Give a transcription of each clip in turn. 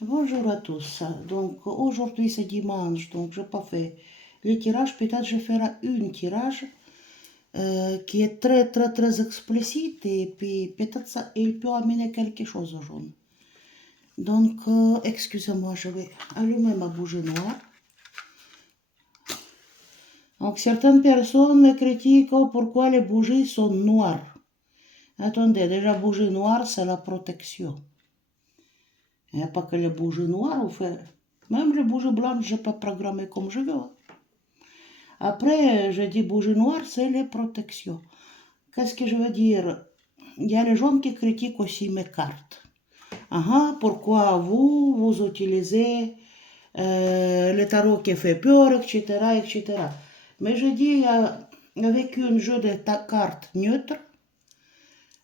Bonjour à tous. Donc aujourd'hui c'est dimanche, donc je n'ai pas fait les tirages. Peut-être je ferai une tirage qui est très explicite et puis peut-être ça il peut amener quelque chose aux jaunes. Donc excusez-moi, je vais allumer ma bougie noire. Donc certaines personnes critiquent pourquoi les bougies sont noires. Attendez, déjà bougie noire c'est la protection. Il n'y a pas que les bougies noires, on fait. Même les bougies blanches, je peux programmer comme je veux. Après, je dis bougie noire, c'est les protections. Qu'est-ce que je veux dire? Il y a les gens qui critiquent aussi mes cartes. Pourquoi vous utilisez le tarot qui fait peur, etc. Mais je dis, avec un jeu de cartes neutre,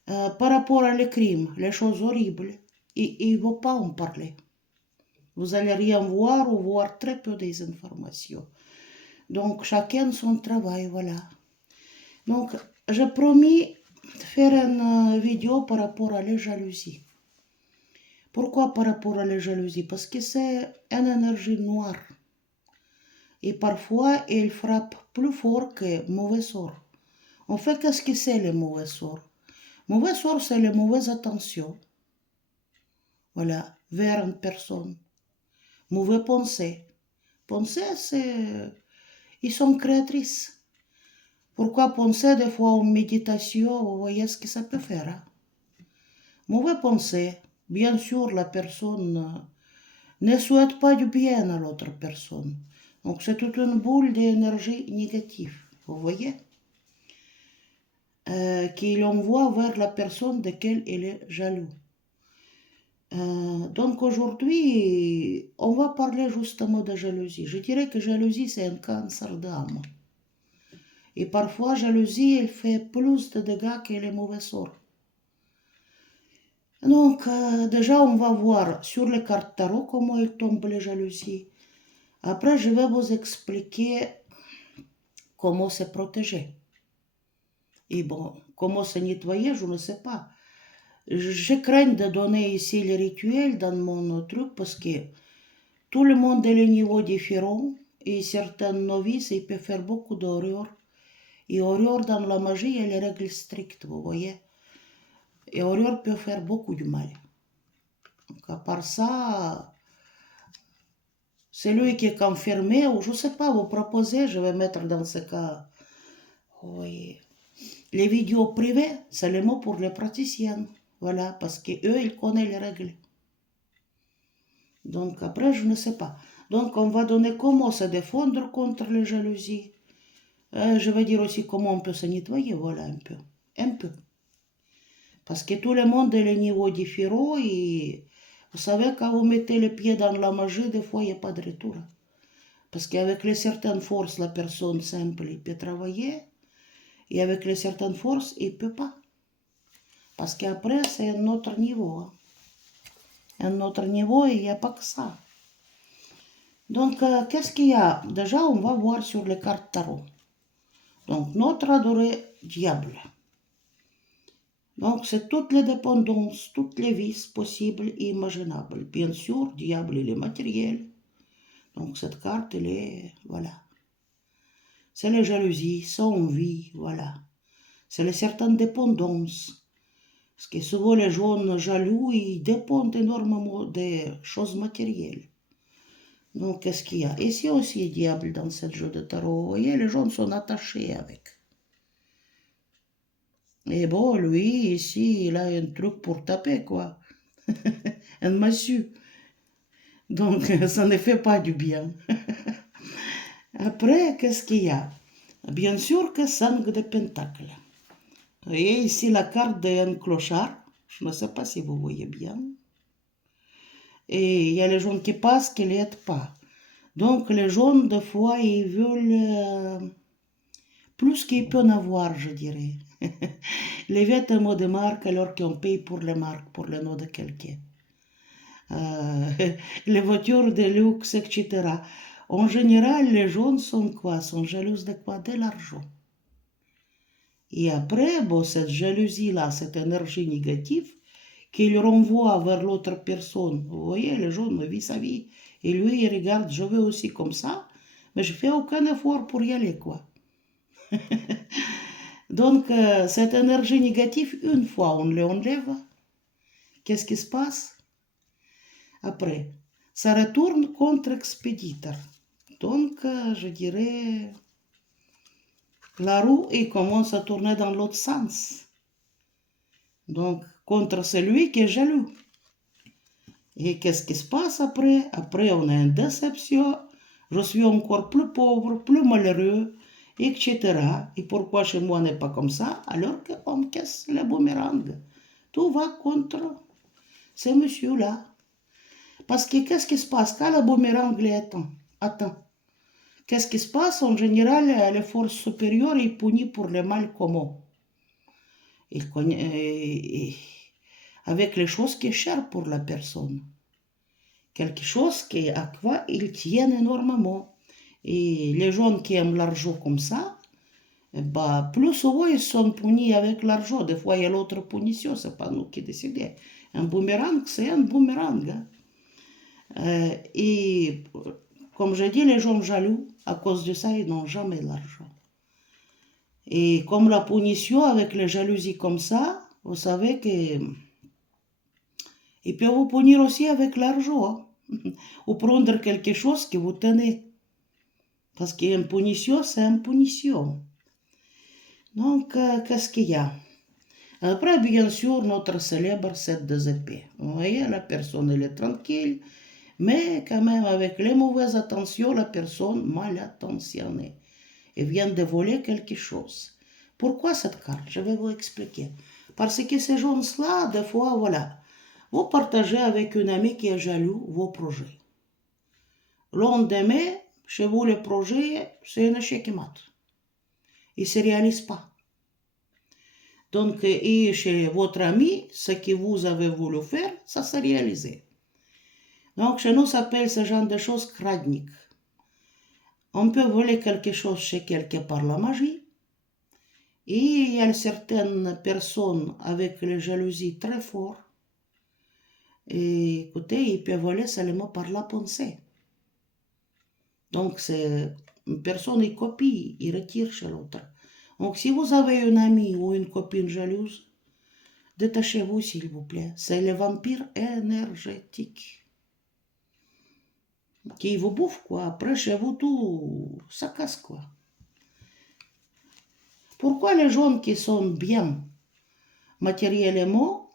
par rapport à les crimes, les choses horribles, il ne faut pas en parler. Vous allez rien voir ou voir très peu des informations. Donc, chacun son travail, voilà. Donc, j'ai promis de faire une vidéo par rapport à la jalousie. Pourquoi par rapport à la jalousie? Parce que c'est une énergie noire. Et parfois, elle frappe plus fort que mauvais sort. En fait, qu'est-ce que c'est les mauvais sorts? Mauvais sort, c'est les mauvaises attentions. Voilà, vers une personne. Mauvais pensée. Pensée, c'est... Ils sont créatrices. Pourquoi penser des fois en méditation, vous voyez ce que ça peut faire. Mauvais pensée, bien sûr, la personne ne souhaite pas du bien à l'autre personne. Donc c'est toute une boule d'énergie négative, vous voyez, qu'il envoie vers la personne de laquelle il est jaloux. Donc aujourd'hui, on va parler justement de jalousie. Je dirais que jalousie, c'est un cancer d'âme. Et parfois, jalousie, elle fait plus de dégâts que les mauvais sorts. Donc, déjà, on va voir sur les cartes tarot comment elles tombent les jalousies. Après, je vais vous expliquer comment se protéger. Et bon, comment se nettoyer, je ne sais pas. Je crains de donner ici les rituels dans mon truc parce que tout le monde a des niveaux différents et certains novices, ils peuvent faire beaucoup d'horreur. Et horreur dans la magie, il y a les règles strictes, vous voyez. Et horreur peut faire beaucoup de mal. Donc, à part ça, celui qui est confirmé, ou je ne sais pas, vous proposez, je vais mettre dans ce cas, oui. Les vidéos privées, c'est le mot pour les praticiens. Voilà, parce qu'eux, ils connaissent les règles. Donc après, je ne sais pas. Donc on va donner comment se défendre contre les jalousies. Je vais dire aussi comment on peut se nettoyer, voilà un peu. Un peu. Parce que tout le monde a les niveaux différents et vous savez, quand vous mettez les pieds dans la magie, des fois, il n'y a pas de retour. Parce qu'avec les certaines forces, la personne simple, il peut travailler. Et avec les certaines forces, il ne peut pas. Parce qu'après, c'est un autre niveau. Un autre niveau, il n'y a pas que ça. Donc, qu'est-ce qu'il y a? Déjà, on va voir sur les cartes tarot. Donc, notre adoré diable. Donc, c'est toutes les dépendances, toutes les vices possibles et imaginables. Bien sûr, diable, il est matériel. Donc, cette carte, elle est... Voilà. C'est les jalousies, sans envie, voilà. C'est les certaines dépendances. Parce que souvent, les gens jaloux, ils dépendent énormément des choses matérielles. Donc, qu'est-ce qu'il y a? Ici aussi, il y a diable dans ce jeu de tarot. Vous voyez, les gens sont attachés avec. Et bon, lui, ici, il a un truc pour taper, quoi. Un massue. Donc, ça ne fait pas du bien. Après, qu'est-ce qu'il y a? Bien sûr que 5 de pentacles. Vous voyez ici la carte d'un clochard. Je ne sais pas si vous voyez bien. Et il y a les gens qui passent, qui ne l'aident pas. Donc, les gens, des fois, ils veulent plus qu'ils peuvent en avoir, je dirais. Les vêtements de marque alors qu'on paye pour les marques, pour le nom de quelqu'un. Les voitures de luxe, etc. En général, les gens sont quoi? Sont jalouses de quoi? De l'argent. Et après, bon, cette jalousie-là, cette énergie négative, qu'il renvoie vers l'autre personne. Vous voyez, le jaune vis-à-vis. Et lui, il regarde, je veux aussi comme ça, mais je fais aucun effort pour y aller, quoi. Donc, cette énergie négative, une fois on l'enlève, qu'est-ce qui se passe? Après, ça retourne contre-expéditeur. Donc, je dirais, la roue, il commence à tourner dans l'autre sens. Donc, contre celui qui est jaloux. Et qu'est-ce qui se passe après? Après, on a une déception. Je suis encore plus pauvre, plus malheureux, etc. Et pourquoi chez moi n'est pas comme ça? Alors qu'on casse les boomerangs. Tout va contre ces messieurs-là. Parce que qu'est-ce qui se passe quand le boomerang les attend? Qu'est-ce qui se passe? En général, les forces supérieures, ils punissent pour le mal commun. Avec les choses qui sont chères pour la personne. Quelque chose à quoi ils tiennent énormément. Et les gens qui aiment l'argent comme ça, bah, plus souvent ils sont punis avec l'argent. Des fois, il y a l'autre punition, c'est pas nous qui décidons. Un boomerang, c'est un boomerang. Et comme je dis, les gens jaloux, à cause de ça, ils n'ont jamais l'argent. Et comme la punition avec les jalousies comme ça, vous savez que ils peuvent vous punir aussi avec l'argent. Ou prendre quelque chose que vous tenez. Parce qu'une punition, c'est une punition. Donc, qu'est-ce qu'il y a? Après, bien sûr, notre célèbre 7 des épées. Vous voyez, la personne, elle est tranquille, mais quand même, avec les mauvaises attentions, la personne mal attentionnée. Elle vient de voler quelque chose. Pourquoi cette carte? Je vais vous expliquer. Parce que ces gens-là, des fois, voilà, vous partagez avec une amie qui est jaloux vos projets. Lendemain, chez vous, le projet, c'est un échec mat. Il ne se réalise pas. Donc, et chez votre ami, ce que vous avez voulu faire, ça s'est réalisé. Donc, chez nous, ça s'appelle ce genre de choses kradnik. On peut voler quelque chose chez quelqu'un par la magie. Et il y a certaines personnes avec les jalousies très fortes. Et écoutez, ils peuvent voler seulement par la pensée. Donc, c'est une personne, il copie, il retire chez l'autre. Donc, si vous avez une amie ou une copine jalouse, détachez-vous, s'il vous plaît. C'est le vampire énergétique qui vous bouffe, quoi. Après, chez vous, tout, ça casse, quoi. Pourquoi les gens qui sont bien matériellement,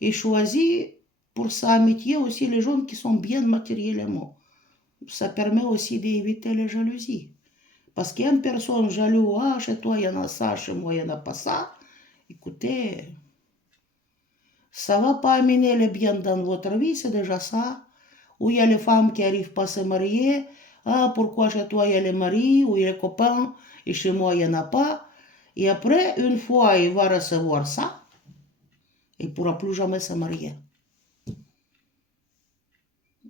ils choisissent pour sa amitié aussi les gens qui sont bien matériellement? Ça permet aussi d'éviter les jalousies. Parce qu'il y a une personne jalouse, ah, chez toi il y en a ça, chez moi il n'y en a pas ça. Écoutez, ça ne va pas amener le bien dans votre vie, c'est déjà ça. Ou il y a les femmes qui n'arrivent pas à se marier, ah, pourquoi chez toi il y a les maris, ou il y a les copains, et chez moi il n'y en a pas. Et après, une fois il va recevoir ça, il ne pourra plus jamais se marier.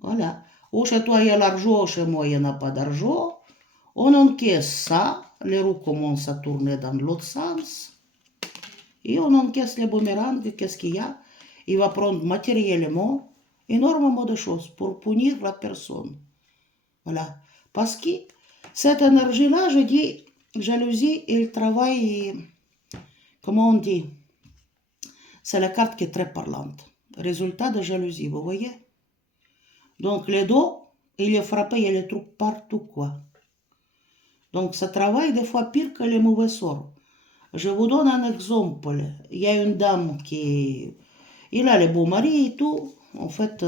Voilà. Ou chez toi il y a l'argent, chez moi il n'y en a pas d'argent. On encaisse ça, les roues commencent à tourner dans l'autre sens. Et on encaisse les boomerangs, qu'est-ce qu'il y a? Il va prendre matériellement énormément de choses pour punir la personne. Voilà. Parce que cette énergie-là, je dis, jalousie, elle travaille, comment on dit? C'est la carte qui est très parlante. Résultat de jalousie, vous voyez? Donc les dos, il est frappé, il y a les trucs partout, quoi. Donc ça travaille des fois pire que les mauvais sorts. Je vous donne un exemple. Il y a une dame qui... Il a les beaux maris et tout. En fait,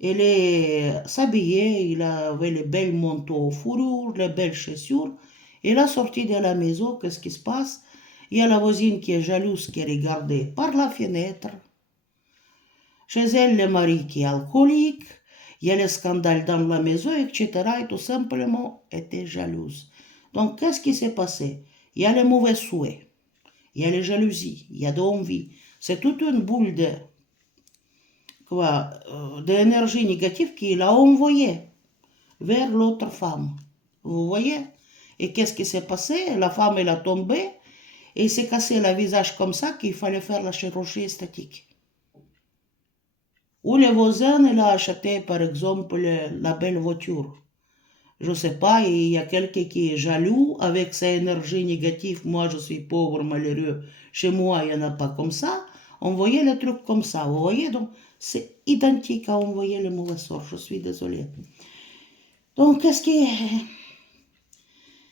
elle est s'habillée, il avait les belles manteaux fourrures, les belles chaussures. Elle a sorti de la maison, qu'est-ce qui se passe? Il y a la voisine qui est jalouse, qui regardait par la fenêtre. Chez elle, le mari qui est alcoolique. Il y a le scandale dans la maison, etc. Et tout simplement, était jalouse. Donc, qu'est-ce qui s'est passé? Il y a les mauvais souhaits. Il y a les jalousies. Il y a de l'envie. C'est toute une boule d'énergie négative qu'il a envoyée vers l'autre femme. Vous voyez? Et qu'est-ce qui s'est passé? La femme, elle a tombé et s'est cassé le visage comme ça qu'il fallait faire la chirurgie esthétique. Ou le voisin, il a acheté, par exemple, la belle voiture. Je ne sais pas, il y a quelqu'un qui est jaloux avec sa énergie négative. Moi, je suis pauvre, malheureux. Chez moi, il n'y en a pas comme ça. Envoyez le truc comme ça, vous voyez? Donc, c'est identique à envoyer le mauvais sort. Je suis désolée. Donc, qu'est-ce qui...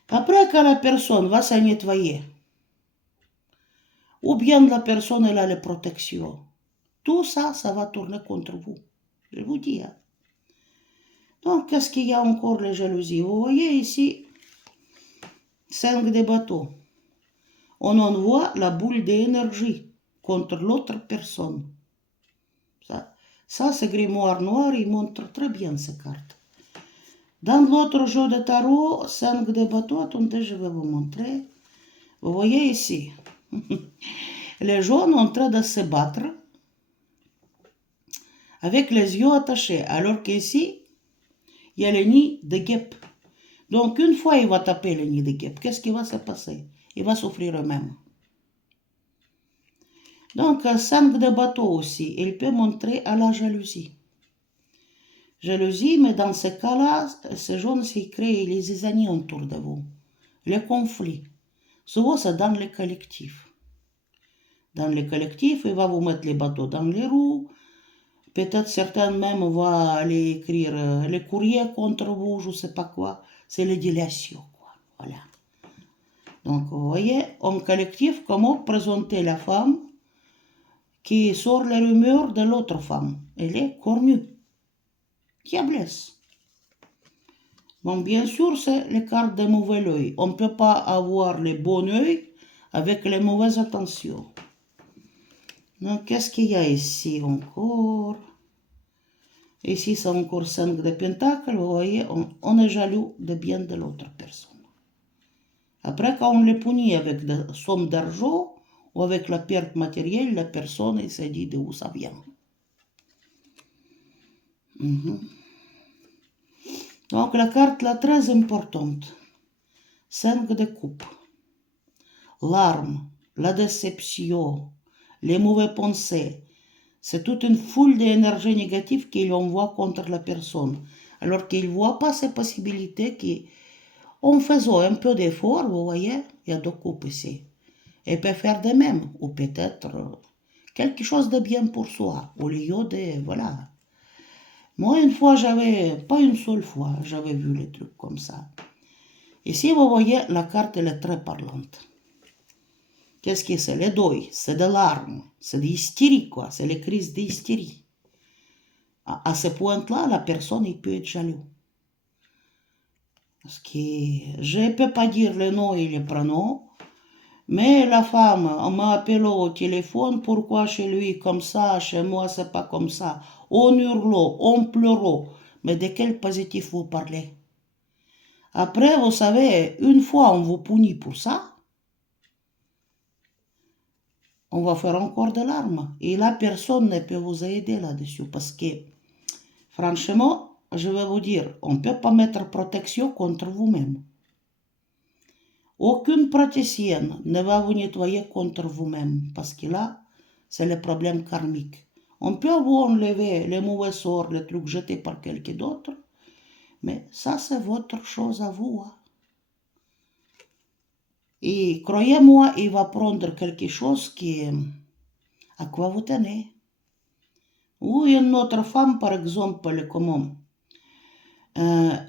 Après, quand la personne va se nettoyer, ou bien la personne, elle a les protections, tout ça, ça va tourner contre vous. Je vous dis. Hein. Donc, qu'est-ce qu'il y a encore, les jalousies? Vous voyez ici, 5 des bateaux. On envoie la boule d'énergie contre l'autre personne. Ça c'est grimoire noir, il montre très bien ces cartes. Dans l'autre jeu de tarot, 5 de bateaux, attendez, je vais vous montrer. Vous voyez ici, les jaunes en train de se battre avec les yeux attachés, alors qu'ici, il y a le nid de guêpe. Donc, une fois il va taper le nid de guêpe, qu'est-ce qui va se passer? Il va souffrir eux-mêmes. Donc, 5 de bateaux aussi, il peut montrer à la jalousie. Jalousie, mais dans ce cas-là, ces jaunes, c'est créent les zizanies autour de vous. Les conflits. Souvent, c'est dans les collectifs. Dans les collectifs, il va vous mettre les bateaux dans les roues. Peut-être certains même vont aller écrire les courriers contre vous, je ne sais pas quoi. C'est les dilations, quoi. Voilà. Donc, vous voyez, en collectif, comment présenter la femme qui sort les rumeurs de l'autre femme. Elle est cornue. Diablesse. Bon, bien sûr, c'est les cartes de mauvais œil. On ne peut pas avoir le bon œil avec les mauvaises intentions. Donc, qu'est-ce qu'il y a ici encore? Ici, c'est encore 5 de pentacles. Vous voyez, on est jaloux de bien de l'autre personne. Après, quand on les punit avec des sommes d'argent ou avec la perte matérielle, la personne se dit d'où ça vient. Donc, la carte là, très importante. 5 de coupe. L'arme, la déception, les mauvaises pensées. C'est toute une foule d'énergie négative qu'il envoie contre la personne. Alors qu'il ne voit pas ces possibilités qu'en faisant un peu d'effort, vous voyez, il y a deux coupes ici. Il peut faire de même, ou peut-être quelque chose de bien pour soi, au lieu de, voilà. Moi, une fois, pas une seule fois, j'avais vu les trucs comme ça. Ici, vous voyez, la carte, elle est très parlante. Qu'est-ce que c'est? Le deuil, c'est de larmes, c'est de l'hystérie, quoi. C'est les crises d'hystérie. À ce point-là, la personne, il peut être jaloux. Parce que je ne peux pas dire le nom et le prénom, mais la femme m'a appelé au téléphone, pourquoi chez lui comme ça, chez moi c'est pas comme ça. On hurlant, on pleurant. Mais de quel positif vous parlez? Après, vous savez, une fois on vous punit pour ça, on va faire encore de larmes. Et là, personne ne peut vous aider là-dessus. Parce que, franchement, je vais vous dire, on ne peut pas mettre protection contre vous-même. Aucune praticienne ne va vous nettoyer contre vous-même. Parce que là, c'est le problème karmique. On peut vous enlever les mauvais sorts, les trucs jetés par quelqu'un d'autre. Mais ça, c'est votre chose à vous. Hein. Et croyez-moi, il va prendre quelque chose à quoi vous tenez. Ou une autre femme, par exemple, comment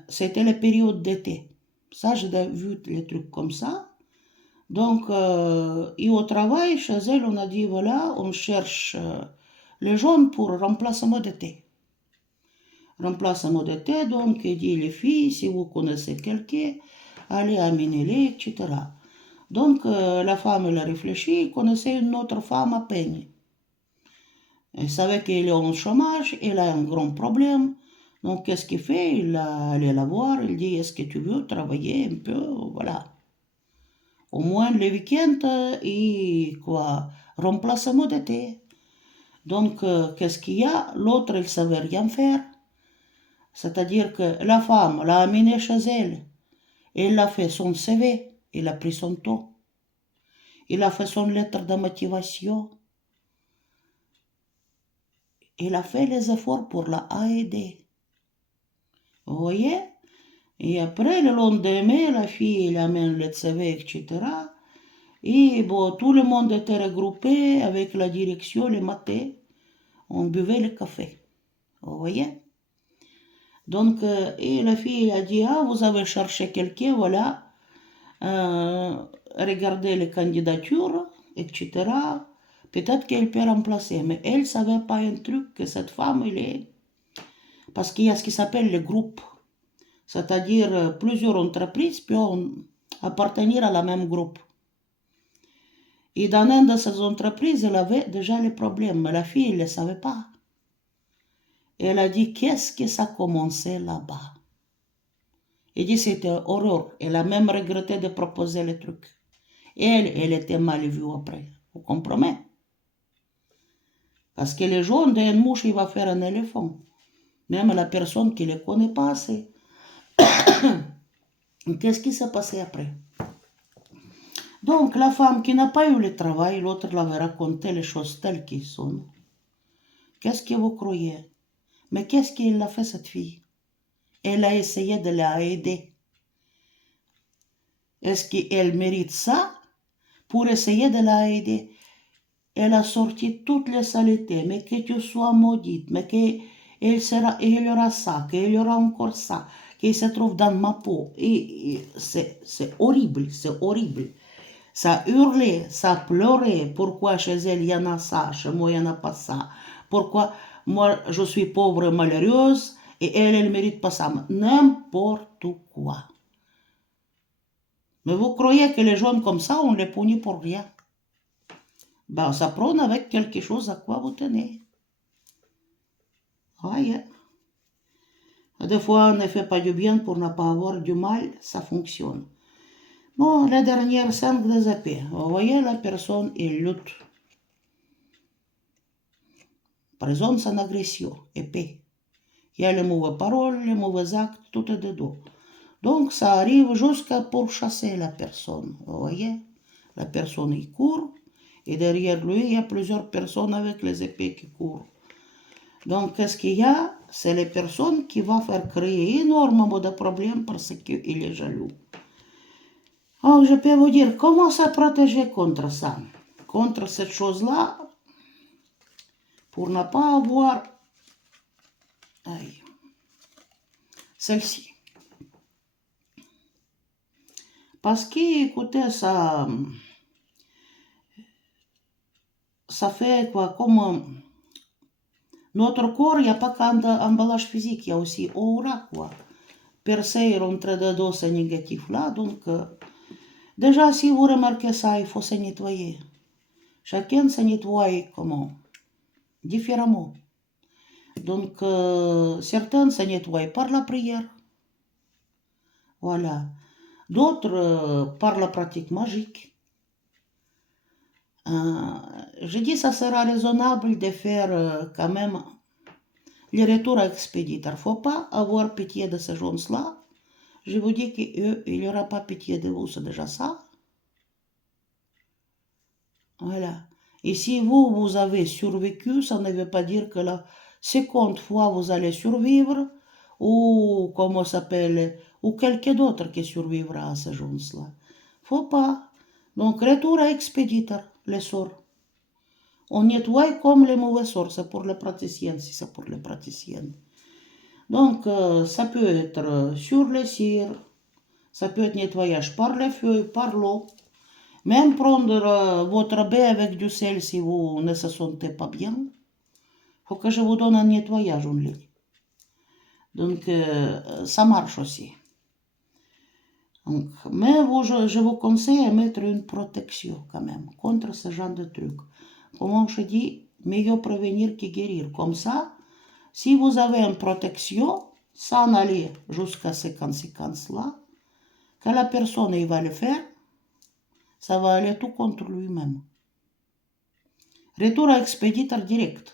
c'était la période d'été. Ça, j'ai vu les trucs comme ça. Donc, et au travail, chez elle, on a dit, voilà, on cherche les jaunes pour remplacement d'été. Remplacement d'été, donc, il dit, les filles, si vous connaissez quelqu'un, allez amenez-les, etc. Donc, la femme, elle a réfléchi, elle connaissait une autre femme à peine. Elle savait qu'elle est en chômage, elle a un grand problème. Donc, qu'est-ce qu'il fait? Il allait la voir, il dit, est-ce que tu veux travailler un peu? Voilà. Au moins le week-end, et quoi, remplacement d'été. Donc, qu'est-ce qu'il y a? L'autre, il ne savait rien faire. C'est-à-dire que la femme l'a amené chez elle. Elle a fait son CV, il a pris son temps. Il a fait son lettre de motivation. il a fait les efforts pour la aider. Vous voyez? Et après, le lendemain, la fille, elle amène le CV, etc. Et bon, tout le monde était regroupé avec la direction le matin. On buvait le café. Vous voyez? Donc, et la fille a dit, ah, vous avez cherché quelqu'un, voilà. Regardez les candidatures, etc. Peut-être qu'elle peut remplacer. Mais elle ne savait pas un truc, que cette femme, elle est... Parce qu'il y a ce qui s'appelle le groupe. C'est-à-dire plusieurs entreprises peuvent appartenir à la même groupe. Et dans une de ces entreprises, elle avait déjà les problèmes, mais la fille, elle ne le savait pas. Elle a dit, qu'est-ce que ça a commencé là-bas? Elle dit, c'était horreur. Elle a même regretté de proposer le truc. Elle était mal vue après. Vous comprenez? Parce que les gens d'une mouche, il va faire un éléphant. Même la personne qui ne le connaît pas assez. Qu'est-ce qui s'est passé après? Donc, la femme qui n'a pas eu le travail, l'autre l'avait raconté les choses telles qu'elles sont. Qu'est-ce que vous croyez? Mais qu'est-ce qu'elle a fait, cette fille? Elle a essayé de la aider. Est-ce qu'elle mérite ça pour essayer de la aider? Elle a sorti toutes les saletés, mais que tu sois maudite, mais qu'il y aura ça, qu'il y aura encore ça, qu'il se trouve dans ma peau. Et c'est horrible, c'est horrible. Ça hurlait, ça pleurait. Pourquoi chez elle il y en a ça, chez moi il n'y en a pas ça? Pourquoi moi je suis pauvre et malheureuse et elle ne mérite pas ça? N'importe quoi. Mais vous croyez que les gens comme ça, on les punit pour rien? Ben, on s'apprend avec quelque chose à quoi vous tenez. Voyez. Des fois, on ne fait pas du bien pour ne pas avoir du mal, ça fonctionne. Bon, la dernière scène des épées. Vous voyez, la personne, elle lutte. Présente son agression, épée. Il y a les mauvaises paroles, les mauvais actes, tout est dedans. Donc, ça arrive jusqu'à pourchasser la personne. Vous voyez? La personne, il court. Et derrière lui, il y a plusieurs personnes avec les épées qui courent. Donc, qu'est-ce qu'il y a? C'est les personnes qui vont faire créer énormément de problèmes parce qu'il est jaloux. Donc, je peux vous dire comment se protéger contre ça. Contre cette chose-là, pour ne pas avoir celle-ci. Parce que, écoutez, ça fait quoi? Comme notre corps, il n'y a pas qu'emballage physique, il y a aussi aura, quoi. Percer, rentrer dedans ce négatif-là. Donc, déjà, si vous remarquez ça, il faut se nettoyer. Chacun se nettoie comment? Différemment. Donc, certains se nettoient par la prière. Voilà. D'autres par la pratique magique. Je dis ça sera raisonnable de faire quand même les retours à expéditeur. Il ne faut pas avoir pitié de ces gens-là. Je vous dis qu'il n'y aura pas pitié de vous, c'est déjà ça. Voilà. Et si vous avez survécu, ça ne veut pas dire que la 50e fois vous allez survivre, ou comment ça s'appelle, ou quelqu'un d'autre qui survivra à ces gens-là. Faut pas. Donc, retour à expéditeur, les sorts. On nettoie comme les mauvais sorts, c'est pour les praticiennes, si c'est pour les praticiennes. Donc, ça peut être sur les cires, ça peut être nettoyage par les feuilles, par l'eau. Même prendre votre bain avec du sel si vous ne se sentez pas bien. Il faut que je vous donne un nettoyage en ligne. Donc, ça marche aussi. Donc, mais je vous conseille de mettre une protection quand même contre ce genre de trucs. Comment je dis, mieux prévenir que guérir. Comme ça, si vous avez une protection, sans aller jusqu'à ces conséquences-là, que la personne il va le faire, ça va aller tout contre lui-même. Retour à expéditeur direct,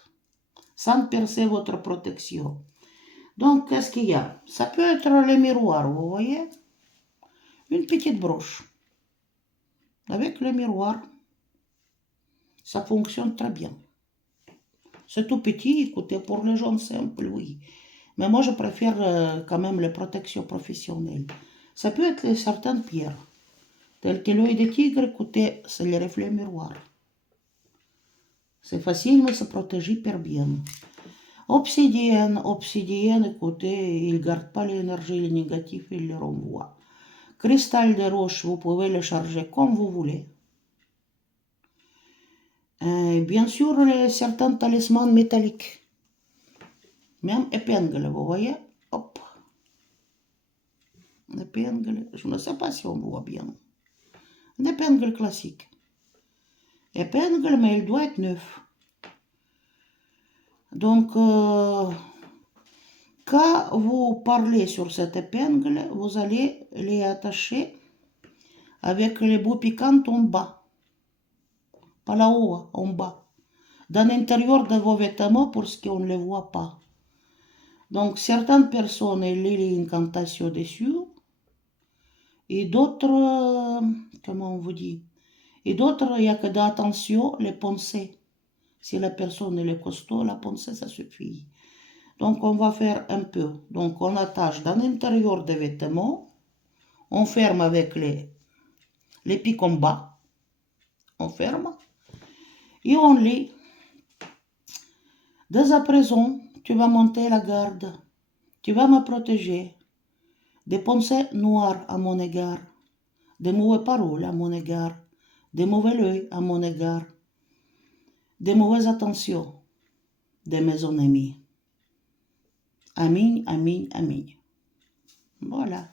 sans percer votre protection. Donc, qu'est-ce qu'il y a? Ça peut être le miroir, vous voyez? Une petite broche. Avec le miroir, ça fonctionne très bien. C'est tout petit, écoutez, pour les gens simples, oui. Mais moi, je préfère quand même les protections professionnelles. Ça peut être certaines pierres, telles que l'œil de tigre, écoutez, c'est les reflets miroirs. C'est facile, mais ça protège hyper bien. Obsidienne, écoutez, il ne garde pas l'énergie négative, il le renvoie. Cristal de roche, vous pouvez le charger comme vous voulez. Et bien sûr, certains talismans métalliques. Même épingle, vous voyez? Hop. Une épingle, je ne sais pas si on voit bien. Une épingle classique. Épingle, mais il doit être neuf. Donc, quand vous parlez sur cette épingle, vous allez les attacher avec les bouts piquants en bas. Pas là-haut, en bas. Dans l'intérieur de vos vêtements pour ce qu'on ne les voit pas. Donc, certaines personnes, elles lisent l'incantation dessus. Et d'autres, comment on vous dit? Et d'autres, il n'y a que d'attention, les pensées. Si la personne est costaud, la pensée, ça suffit. Donc, on va faire un peu. Donc, on attache dans l'intérieur des vêtements. On ferme avec les pics en bas. On ferme. Et on lit. Dès à présent, tu vas monter la garde. Tu vas me protéger. Des pensées noires à mon égard. Des mauvaises paroles à mon égard. Des mauvais yeux à mon égard. Des mauvaises attentions de mes ennemis. Amin, amin, amin. Voilà.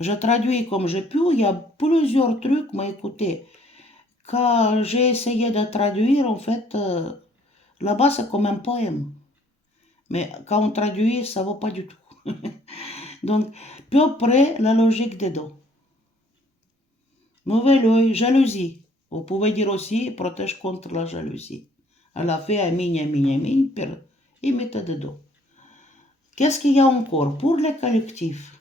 Je traduis comme j'ai pu. Il y a plusieurs trucs, mais écoutez, quand j'ai essayé de traduire, en fait, là-bas, c'est comme un poème. Mais quand on traduit, ça ne vaut pas du tout. Donc, peu près la logique dedans. Mauvais œil, jalousie. Vous pouvez dire aussi, protège contre la jalousie. Elle a fait amin, amin, amin, et mettez dedans. Qu'est-ce qu'il y a encore? Pour les collectifs,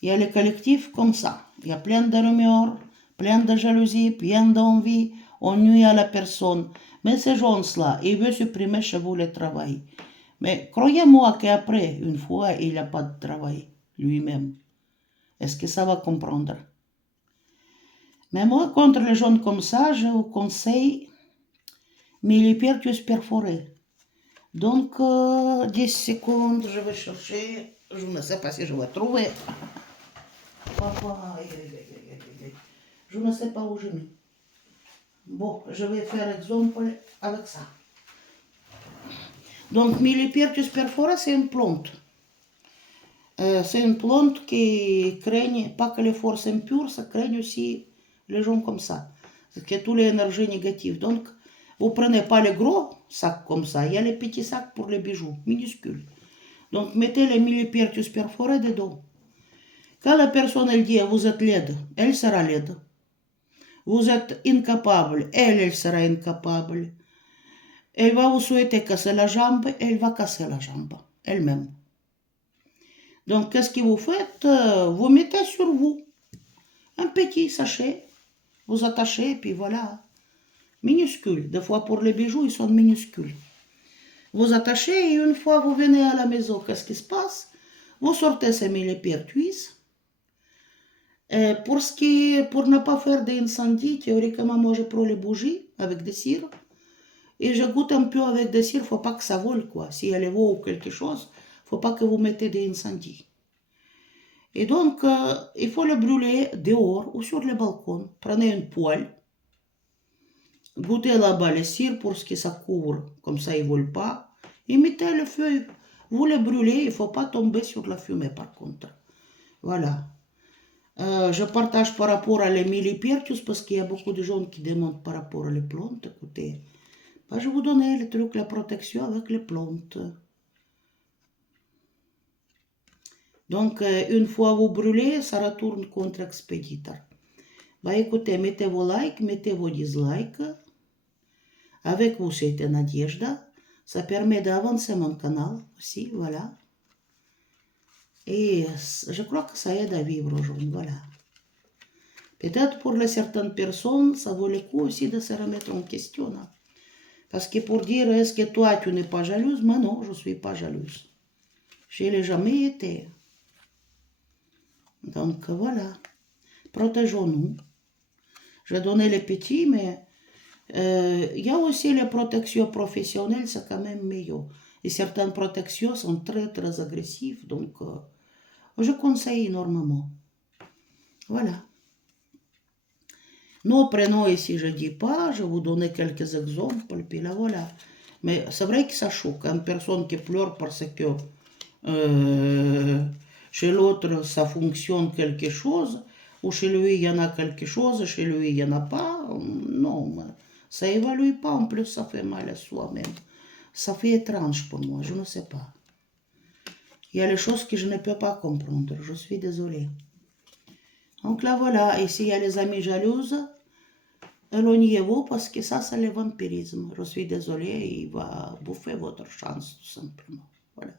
il y a les collectifs comme ça. Il y a plein de rumeurs, plein de jalousie, plein d'envie. On nuit à la personne. Mais ces gens-là, ils veulent supprimer chez vous le travail. Mais croyez-moi qu'après, une fois, il n'a pas de travail lui-même. Est-ce que ça va comprendre? Mais moi, contre les gens comme ça, je vous conseille Millepertuis perforé. Donc, 10 secondes, je vais chercher. Je ne sais pas si je vais trouver. Je ne sais pas où j'ai mis. Bon, je vais faire exemple avec ça. Donc, Millepertuis perfora, c'est une plante. C'est une plante qui craigne pas que les forces impures, ça craigne aussi les gens comme ça. C'est que toutes les énergies négatives. Donc, vous prenez pas les gros sacs comme ça, il y a les petits sacs pour les bijoux, minuscules. Donc, mettez les Millepertuis perforés dedans. Quand la personne, elle dit, vous êtes laide, elle sera laide. Vous êtes incapable, elle sera incapable. Elle va vous souhaiter casser la jambe, elle va casser la jambe, elle-même. Donc, qu'est-ce que vous faites? Vous mettez sur vous un petit sachet, vous attachez, et puis voilà. Minuscule. Des fois, pour les bijoux, ils sont minuscules. Vous attachez, et une fois vous venez à la maison, qu'est-ce qui se passe? Vous sortez ces Millepertuis. Pour ne pas faire d'incendie, théoriquement, moi, je prends les bougies avec des cires. Et je goûte un peu avec des cires, il ne faut pas que ça vole, quoi. Si elle vaut ou quelque chose, il ne faut pas que vous mettez des incendies. Et donc, il faut le brûler dehors ou sur le balcon. Prenez une poêle, goûtez là-bas les cires pour ce que ça couvre, comme ça ils ne volent pas. Et mettez le feu. Vous le brûlez, il ne faut pas tomber sur la fumée par contre. Voilà. Je partage par rapport à les Millepertuis parce qu'il y a beaucoup de gens qui demandent par rapport à les plantes. Écoutez, je vais vous donner le truc, la protection avec les plantes. Donc, une fois vous brûlez, ça retourne contre expéditeur. Écoutez, mettez vos likes, mettez vos dislikes. Avec vous, c'était Nadejda. Ça permet d'avancer mon canal aussi, voilà. Et je crois que ça aide à vivre aujourd'hui, voilà. Peut-être pour certaines personnes, ça vaut le coup aussi de se remettre en question. Hein. Parce que pour dire est-ce que toi tu n'es pas jalouse, moi non, je ne suis pas jalouse. Je ne l'ai jamais été. Donc voilà, protégeons-nous. Je donnais les petits, mais il y a aussi les protections professionnelles, c'est quand même meilleur. Et certaines protections sont très très agressives, donc je conseille énormément. Voilà. Nos prénoms ici, je ne dis pas, je vais vous donner quelques exemples, puis là voilà. Mais c'est vrai que ça choque, une personne qui pleure parce que chez l'autre ça fonctionne quelque chose, ou chez lui il y en a quelque chose, chez lui il n'y en a pas. Non, ça évalue pas, en plus ça fait mal à soi-même. Ça fait étrange pour moi, je ne sais pas. Il y a les choses que je ne peux pas comprendre, je suis désolée. Donc là voilà, et s'il y a les amis jalouses, éloignez-vous parce que ça c'est le vampirisme. Je suis désolée, il va bouffer votre chance tout simplement. Voilà.